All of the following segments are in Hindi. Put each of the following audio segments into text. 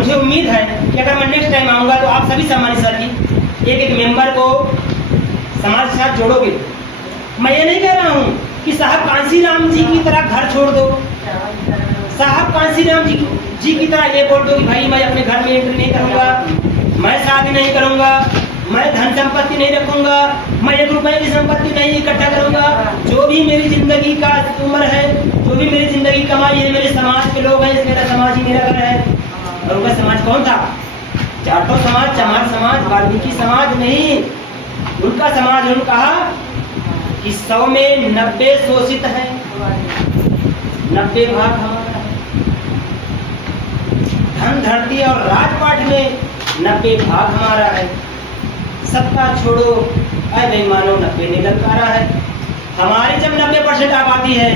मुझे उम्मीद है कि अगर मैं नेक्स्ट टाइम आऊँगा तो आप सभी सम्मानित साथी एक एक मेंबर को समाज के साथ जोड़ोगे। मैं ये नहीं कह रहा हूँ कि साहब कांसीराम जी की तरह घर छोड़ दो, साहब कांसीराम जी की तरह ये बोल दो कि भाई मैं अपने घर में एंट्री नहीं करूँगा, मैं शादी नहीं करूँगा, मैं धन संपत्ति नहीं रखूंगा, मैं 1 रुपए की संपत्ति नहीं इकट्ठा करूंगा। जो भी मेरी जिंदगी का उम्र है, जो भी मेरी जिंदगी कमाई है, मेरे समाज के लोग हैं, मेरा समाज ही मेरा घर है। और उनका समाज कौन था? जाटो समाज, चमार समाज, वाल्मीकि समाज नहीं। उनका समाज उन्होंने कहा कि 100 में 90 शोषित है, 90 भाग हमारा है। धन धरती और राजपाट में 90 भाग हमारा है। सत्ता छोड़ो अरे बेईमानो 90 ने ललकारा है। हमारी जब 90% आबादी है,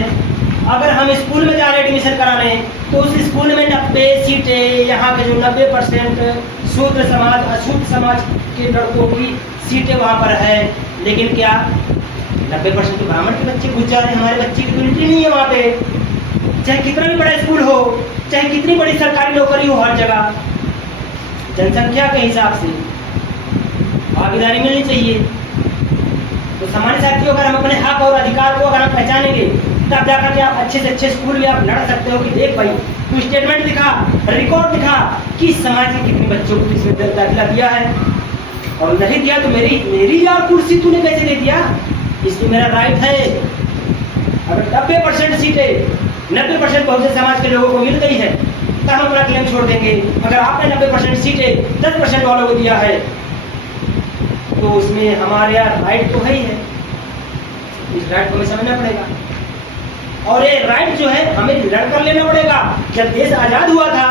अगर हम स्कूल में जा रहे एडमिशन कराने तो उस स्कूल में 90 सीटें, यहाँ के जो 90% शूद्र समाज अशुद्ध समाज के लड़कों की सीटें वहाँ पर है। लेकिन क्या 90% तो ब्राह्मण के बच्चे घुस जा रहे हैं, हमारे बच्चे की एंट्री नहीं है वहाँ पे। चाहे कितना भी बड़ा स्कूल हो, चाहे कितनी बड़ी सरकारी नौकरी हो, हर जगह जनसंख्या के हिसाब से भागीदारी मिलनी चाहिए। तो सामान्य साथियों, अगर हम अपने हक और अधिकार को अगर हम पहचानेंगे तब जाकर के आप अच्छे से अच्छे स्कूल में आप लड़ सकते हो कि देख भाई तू स्टेटमेंट दिखा, रिकॉर्ड दिखा कि समाज के कितने बच्चों को इसमें दाखिला दिया है, और नहीं दिया तो मेरी यार कुर्सी तूने कैसे दे दिया, इसमें मेरा राइट है। अगर 90% सीटें 90% बहुजन समाज के लोगों को मिल गई है तब हम अपना क्लेम छोड़ देंगे। अगर आपने 90% सीटें 10% वालों को दिया है तो उसमें हमारे यार राइट तो है ही है, इस राइट को हमें समझना पड़ेगा। और ये राइट जो है हमें लड़कर लेना पड़ेगा। जब देश आजाद हुआ था,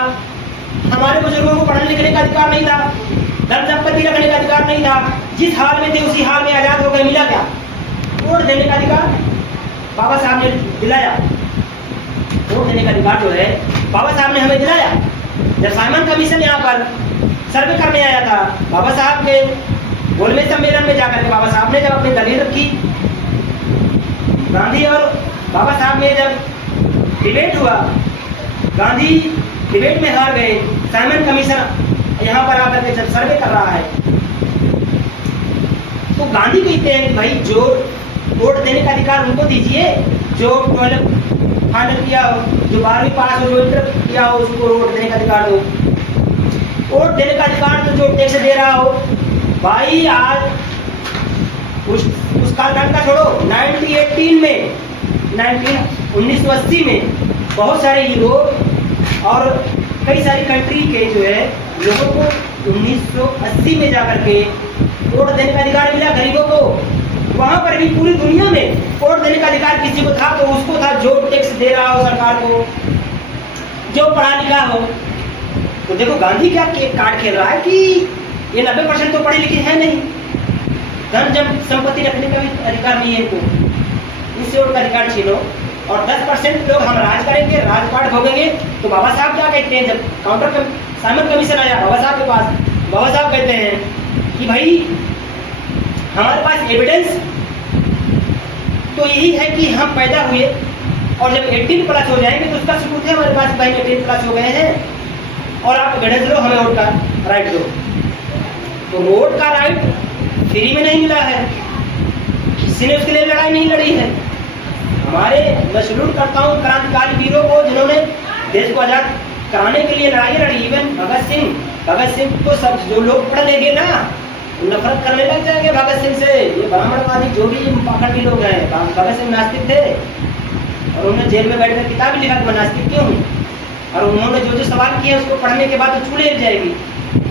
हमारे बुजुर्गों को पढ़ने लिखने का अधिकार नहीं था, धन संपत्ति रखने का अधिकार नहीं था। जिस हाल में थे उसी हाल में आजाद हो गए। मिला क्या? वोट देने का अधिकार बाबा साहब ने दिलाया। वोट देने का अधिकार जो है बाबा साहब ने हमें दिलाया। जब साइमन कमीशन यहाँ पर सर्वे करने आया था, बाबा साहब के गोलमेज सम्मेलन में जाकर के बाबा साहब ने जब अपनी दलील रखी, गांधी और बाबा साहब में जब डिबेट हुआ, गांधी डिबेट में हार गए। साइमन कमीशन यहाँ पर आकर के जब सर्वे कर रहा है तो गांधी कहते हैं कि भाई जो वोट देने का अधिकार उनको दीजिए, जो 12 फाइनल किया हो, जो 12वीं पास हो, जो इंटर किया हो, उसको वोट देने का अधिकार दो। वोट देने का अधिकार तो जो टैक्स दे रहा हो भाई, आज उस कालखंड का छोड़ो, 1980 में 1980 में बहुत सारे यूरोप और कई सारी कंट्री के जो है लोगों को 1980 में जाकर के वोट देने का अधिकार मिला गरीबों को। वहां पर भी पूरी दुनिया में वोट देने का अधिकार किसी को था तो उसको था जो टैक्स दे रहा हो सरकार को, जो पढ़ा लिखा हो। तो देखो गांधी क्या कार्ड खेल रहा है कि ये 90% तो पढ़े लिखे हैं नहीं, धन जब संपत्ति रखने का भी अधिकार नहीं है इनको, इससे वोट का अधिकार छीनो और 10% लोग हम राज करेंगे, राजपाट भोगेंगे। तो बाबा साहब क्या कहते हैं, जब काउंटर साइमन कमीशन आया बाबा साहब के पास, बाबा साहब कहते हैं कि भाई हमारे पास एविडेंस तो यही है कि हम पैदा हुए और जब 18+ हो जाएंगे तो उसका सबूत है हमारे पास, भाई 18+ हो गए हैं और आप एविडेंस लो, हमें वोट का राइट दो। तो वोट का राइट फ्री में नहीं मिला है, किसी ने उसके लिए लड़ाई नहीं लड़ी है। हमारे मैं सैल्यूट करता हूँ क्रांतिकारी वीरों को जिन्होंने देश को आजाद कराने के लिए लड़ाई लड़ी। इवन भगत सिंह को सब जो लोग पढ़ लेंगे ना नफरत करने लग जाएंगे भगत सिंह से। ये ब्राह्मणवादी जो भी पाखंडी लोग हैं, भगत सिंह नास्तिक थे और उन्होंने जेल में बैठकर किताब लिखा कि मैं नास्तिक क्यों हूँ, और उन्होंने जो जो सवाल किए उसको पढ़ने के बाद तो चूड़े लग जाएगी।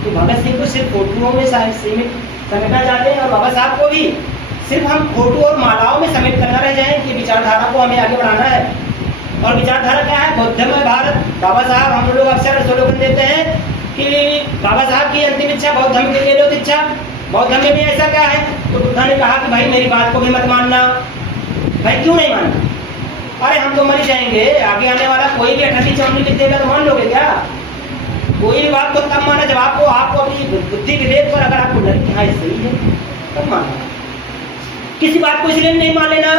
तो भगत सिंह को सिर्फ फोटोओं में सीमित समेटना चाहते हैं और बाबा साहब को भी सिर्फ हम फोटो और मालाओं में समेट करना रह जाए कि विचारधारा को हमें आगे बढ़ाना है। और विचारधारा क्या है? बौद्धमय भारत। बाबा साहब हम लोग अक्सर स्लोगन देते हैं कि बाबा साहब की अंतिम इच्छा बौद्ध धर्म के लिए इच्छा, बौद्ध धर्म में भी ऐसा क्या है? तो बुद्धा ने कहा कि भाई मेरी बात को भी मत मानना। भाई क्यों नहीं मानना? अरे हम तो मर ही जाएंगे, आगे आने वाला कोई भी 38-54 लिख देगा तो मान लोगे क्या? कोई भी बात को तब माना जब आपको अपनी बुद्धि के रेत पर अगर आपको लगे हाँ सही है तब मानना। किसी बात को इसलिए नहीं मान लेना,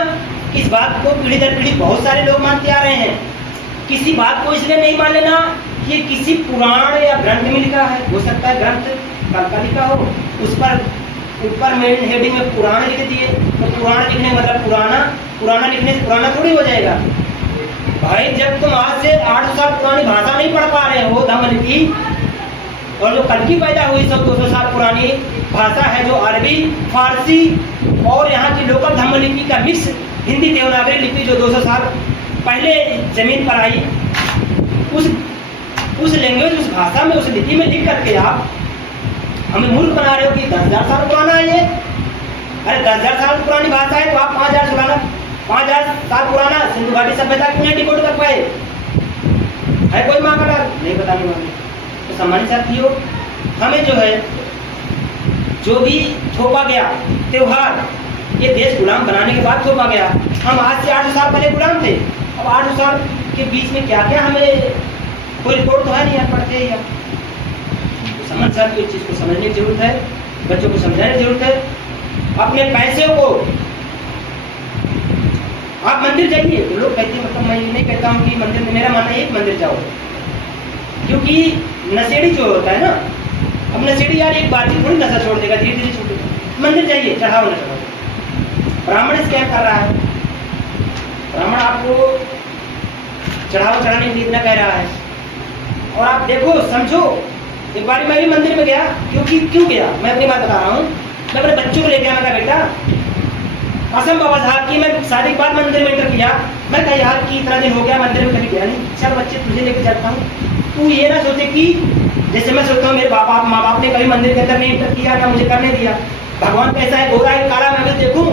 इस बात को पीढ़ी दर पीढ़ी बहुत सारे लोग मानते आ रहे हैं। किसी बात को इसलिए नहीं मान लेना ये किसी पुराण या ग्रंथ में लिखा है, हो सकता है ग्रंथ कल का लिखा हो, उस पर ऊपर मेन हेडिंग में पुराण लिख दिए, तो पुराण लिखने मतलब पुराना लिखने से पुराना थोड़ी हो जाएगा भाई। जब तुम आज से 800 साल पुरानी भाषा नहीं पढ़ पा रहे हो धम्मलिपि, और जो कल की पैदा हुई 100-200 साल पुरानी भाषा है जो अरबी, फारसी और यहाँ की लोकल धम्मलिपि का मिक्स हिंदी देवनागरी लिपि जो 200 साल पहले जमीन पर आई, उस लैंग्वेज, उस भाषा में, उस लिपि में लिख करके आप हमें मूर्ख बना रहे हो कि 10,000 साल पुराना है ये। अरे 10,000 साल पुरानी भाषा है तो आप 5,000 साल पुराना सिंधु घाटी सभ्यता क्यों नहीं डिकोड कर पाए? है कोई माँ का डर नहीं बताने वाले। तो सम्मानित साथियों, हमें जो है जो भी थोपा गया त्योहार, ये देश गुलाम बनाने के बाद थोपा गया। हम आज से 800 साल पहले गुलाम थे, अब 800 साल के बीच में क्या क्या हमें कोई रिपोर्ट तो है नहीं, पढ़ते ही आप। समझ सकते इस चीज को समझने की जरूरत है, बच्चों को समझाने की जरूरत है। अपने पैसे को आप मंदिर जाइए तो लोग कहते हैं, मतलब मैं ये नहीं कहता हूँ कि मंदिर में, मेरा मानना है एक मंदिर जाओ, क्योंकि नशेड़ी जो होता है ना, अब नशेड़ी यार एक बार थोड़ी नशा छोड़ देगा, धीरे धीरे छूटेगा। मंदिर जाइए, चढ़ाओ न चढ़ाओ। ब्राह्मण स्कैम कर रहा है, ब्राह्मण आपको चढ़ावा चढ़ाने के लिए इतना कह रहा है, और आप देखो समझो। एक बार मैं भी मंदिर में गया, क्यों गया मैं अपनी बात बता रहा हूँ। मैं अपने बच्चों को ले गया, मैं कहा बेटा कसम बाबा साहब की, मैं शादी के बाद मंदिर में एंटर किया। मैं कहा यार कि इतना दिन हो गया मंदिर में कभी गया नहीं, चल बच्चे तुझे लेके चलता हूँ। तू ये ना सोचे कि जैसे मैं सोचता हूँ मेरे माँ बाप ने कभी मंदिर के अंदर नहीं एंटर किया, ना मुझे करने दिया। भगवान कैसा है, गोरा है काला, मैं देखूँ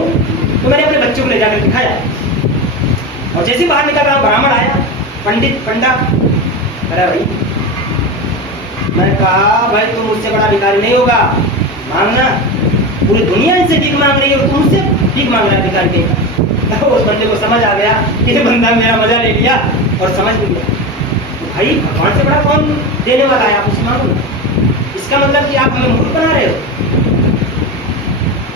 तो मैंने अपने बच्चों को ले जाकर दिखाया। और जैसे बाहर निकल रहा हूँ, ब्राह्मण आया, पंडा अरे भाई, मैं कहा भाई तुम मुझसे बड़ा भिखारी नहीं होगा, मांगना। पूरी दुनिया इनसे भीख मांग रही है और तुम मुझसे भीख मांग रहा है भिखारी के। तो उस बंदे को समझ आ गया कि ये बंदा मेरा मजा ले लिया और समझ भी गया। तो भाई भगवान से बड़ा कौन देने वाला है, आप उससे मांगो। इसका मतलब कि आप हमें मूर्ख बना रहे हो,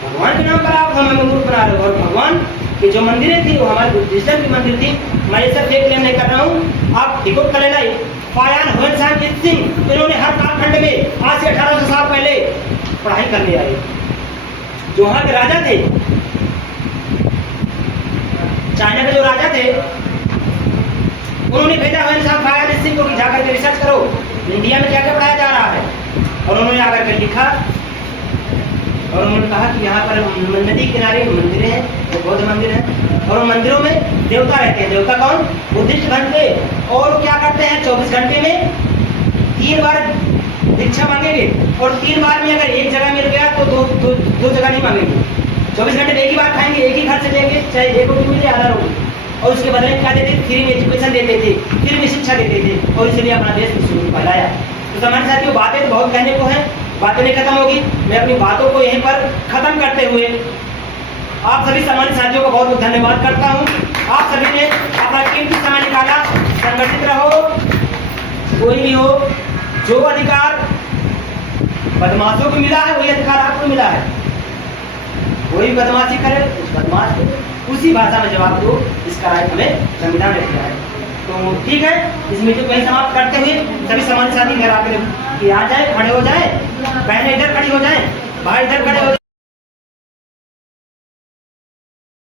भगवान के नाम पर आप हमें मूर्ख बना रहे हो। और भगवान की जो मंदिरें थी वो हमारे बुद्धिज्म की मंदिर थी। मैं ये सब फेक क्लेम नहीं कर रहा हूँ, आप डिकोड कर लेना। फायान होनसान सिंह, इन्होंने हर कालखंड में आज से 1800 साल पहले पढ़ाई करने आए। जो वहां के राजा थे, चाइना के जो राजा थे, उन्होंने भेजा होनसान फायान सिंह को कि जाकर के रिसर्च करो इंडिया में क्या क्या पढ़ाया जा रहा है। और उन्होंने आकर के लिखा और उन्होंने कहा कि यहाँ पर नदी किनारे मंदिर हैं, वो बौद्ध मंदिर है, और उन मंदिरों में देवता रहते हैं। देवता कौन? बुद्धिस्ट घंटे। और क्या करते हैं, 24 घंटे में 3 बार भिक्षा मांगेंगे, और 3 बार में अगर एक जगह मिल गया तो दो जगह नहीं मांगेंगे। 24 घंटे में एक ही बार खाएंगे, एक ही घर से लेंगे, चाहे 1 रोटी मिले आधा रोटी। और उसके बदले में क्या देते थे? फ्री में एजुकेशन देते थे, फ्री में शिक्षा देते थे, और इसलिए अपना देश विश्व फैलाया। तो हमारे साथियों, बातें तो बहुत कहने को है, बातें नहीं खत्म होगी। मैं अपनी बातों को यहीं पर खत्म करते हुए आप सभी सामान्य साथियों को बहुत बहुत धन्यवाद करता हूं। आप सभी ने अपना कीमती समय निकाला। संगठित रहो, कोई भी हो। जो अधिकार बदमाशों को मिला है वही अधिकार आपको मिला है। कोई बदमाशी करे उस बदमाश को उसी भाषा में जवाब दो, इसका राइट हमें संविधान ने दिया है। तो ठीक है, इस मीटिंग को यही समाप्त करते हुए सभी सामान्य साथी घर आकर आ जाए, खड़े हो जाए, बहनें इधर खड़ी हो जाए, भाई इधर खड़े हो जाए।